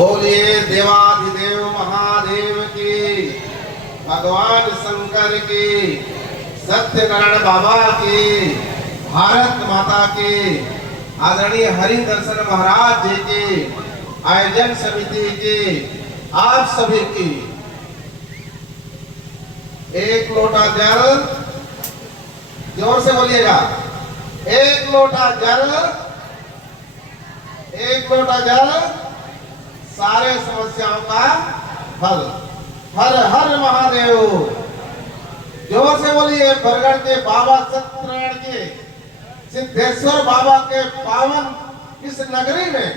बोलिए देवाधिदेव महादेव की, भगवान शंकर की, सत्यनारायण बाबा की, भारत माता की, आदरणीय हरि दर्शन महाराज जी की, आयोजन समिति की, आप सभी की। एक लोटा जल, जोर से बोलिएगा, एक लोटा जल, एक लोटा जल सारे समस्याओं का हल। हर हर महादेव। जोर से बोलिए, बरगढ़ के बाबा सत्यनारायण के, सिद्धेश्वर बाबा के पावन इस नगरी में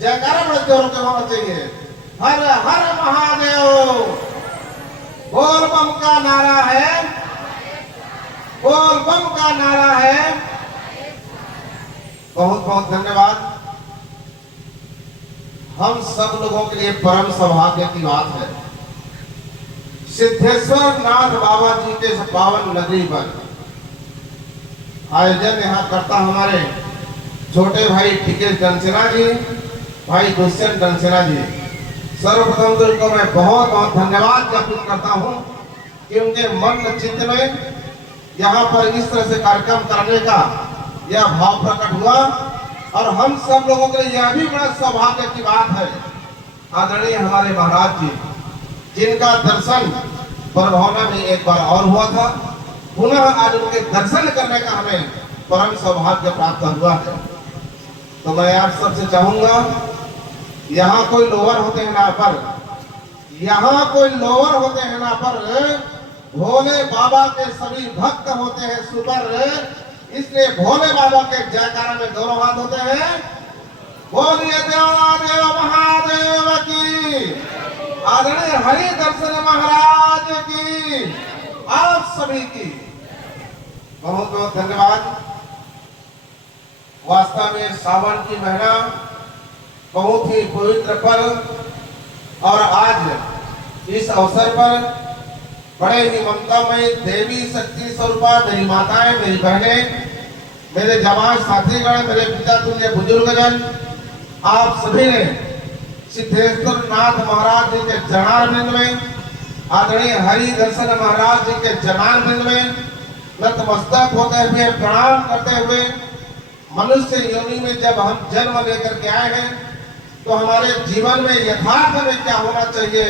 जयकारा बड़े जोरों के होना चाहिए। हर हर महादेव। बोल बम का नारा है, बोल बम का नारा है। बहुत बहुत धन्यवाद। हम सब लोगों के लिए परम सौभाग्य की बात है, सिद्धेश्वर नाथ बाबा जी के पावन नगरी पर आयोजन यहाँ करता हमारे छोटे भाई टिकेश डंसेना जी, भाई दुष्यंत डंसेना जी। सर्वप्रथम तो इनको मैं बहुत बहुत धन्यवाद ज्ञापित करता हूँ कि उनके मन चित्त में यहाँ पर इस तरह से कार्यक्रम करने का यह भाव प्रकट हुआ, और हम सब लोगों के लिए यह भी बड़ा सौभाग्य की बात है। आदरणीय हमारे महाराज जी, जिनका दर्शन बरभौना में एक बार और हुआ था, पुनः आज उनके दर्शन करने का हमें परम सौभाग्य प्राप्त हुआ है। तो मैं आप सबसे चाहूंगा, यहाँ कोई लोअर होते हैं ना पर, यहाँ कोई लोअर होते हैं ना पर, भोले बाबा के सभी भक्त होते हैं सुपर, इसलिए भोले बाबा के जयकारा में दोनों हाथ होते हैं। बोलिए देवादेव महादेव की, आदरणीय हरि दर्शन महाराज की, आप सभी की बहुत बहुत धन्यवाद। वास्तव में सावन की महीना बहुत ही पवित्र पर्व, और आज इस अवसर पर बड़े ही ममतामय देवी शक्ति स्वरूपा मेरी माताएं, मेरी बहनें, मेरे जवान साथीगण, मेरे पिता तुल्य बुजुर्गजन, आप सभी ने सिद्धेश्वर नाथ महाराज जी के चरणारविंद में, आदरणीय हरि दर्शन महाराज जी के चरणारविंद में नतमस्तक होते हुए, प्रणाम करते हुए, मनुष्य योनि में जब हम जन्म लेकर के आए हैं तो हमारे जीवन में यथार्थ में क्या होना चाहिए,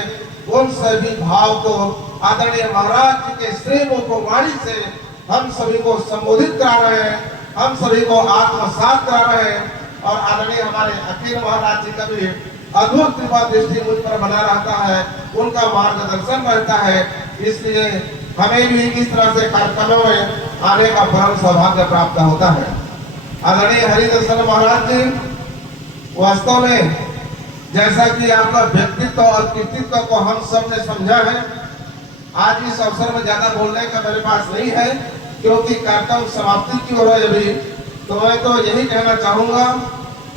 उन सभी भाव को आदरणीय महाराज जी के श्री मुख वाणी से हम सभी को संबोधित करा रहे हैं, हम सभी को आत्मसात करा रहे हैं। और आदरणीय हमारे अखिल महाराज जी का भी अद्भुत कृपा दृष्टि मुझ पर बना रहता है, उनका मार्गदर्शन रहता है, इसलिए हमें भी इस तरह से कार्यक्रमों में आने का परम सौभाग्य प्राप्त होता है। आदरणीय हरिदर्शन महाराज जी, वास्तव में जैसा कि आपका व्यक्तित्व और कृतित्व को हम सब ने समझा है, आज इस अवसर में ज्यादा बोलने का मेरे पास नहीं है, क्योंकि कार्यक्रम समाप्ति की ओर है अभी। तो मैं तो यही कहना चाहूंगा,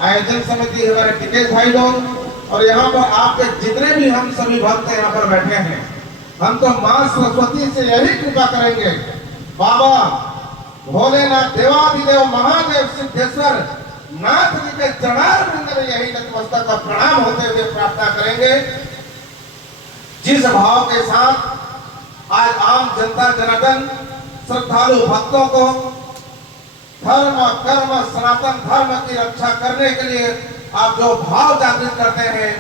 आयोजन समिति हमारे टिकेश भाई लोग, और यहाँ पर आपके जितने भी हम सभी भक्त यहाँ पर बैठे हैं, हम तो माँ सरस्वती से यही कृपा करेंगे, बाबा भोलेनाथ देवाधिदेव महादेव सिद्धेश्वर नाथ जी के चरणारविंद में यही नतमस्तक का प्रणाम होते हुए प्रार्थना करेंगे। जिस भाव के साथ आज आम जनता जनार्दन श्रद्धालु भक्तों को धर्म कर्म सनातन धर्म की रक्षा करने के लिए आप जो भाव जागृत करते हैं,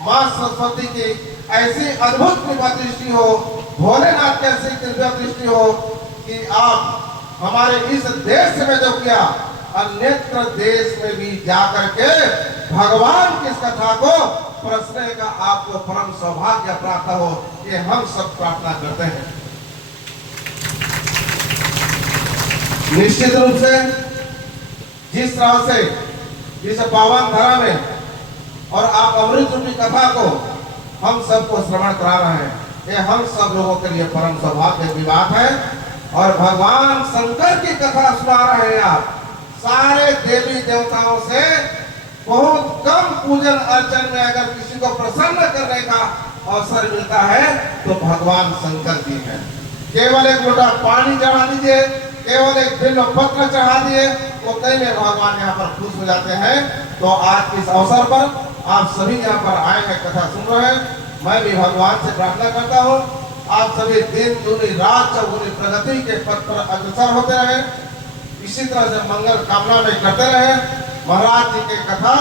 माँ सरस्वती की ऐसी अद्भुत कृपा दृष्टि हो, भोलेनाथ की ऐसी कृपा दृष्टि हो कि आप हमारे इस देश में जो किया, अन्यत्र देश में भी जाकर के भगवान की इस कथा को परसने का आपको परम सौभाग्य प्राप्त हो, ये हम सब प्रार्थना करते हैं। निश्चित रूप से जिस तरह से इस पावन धरा में और आप अमृत रूपी कथा को हम सबको श्रवण करा रहे हैं, ये हम सब लोगों के लिए परम सौभाग्य की बात है। और भगवान शंकर की कथा सुना रहे हैं आप, सारे देवी देवताओं से बहुत कम पूजन अर्चन में अगर किसी को प्रसन्न करने का अवसर मिलता है तो भगवान शंकर जी हैं। केवल एक लोटा पानी चढ़ा दीजिए, केवल एक बिल्व पत्र चढ़ा दिए, तो कई में भगवान यहाँ पर खुश हो जाते हैं। तो आज इस अवसर पर आप सभी यहाँ पर आए हैं, कथा सुन रहे हैं। मैं भी भगवान से प्रार्थना करता हूँ आप सभी दिन दूनी रात चौगुनी प्रगति के पथ पर अग्रसर होते रहे, इसी तरह से मंगल कामना में करते रहे। महाराज जी की कथा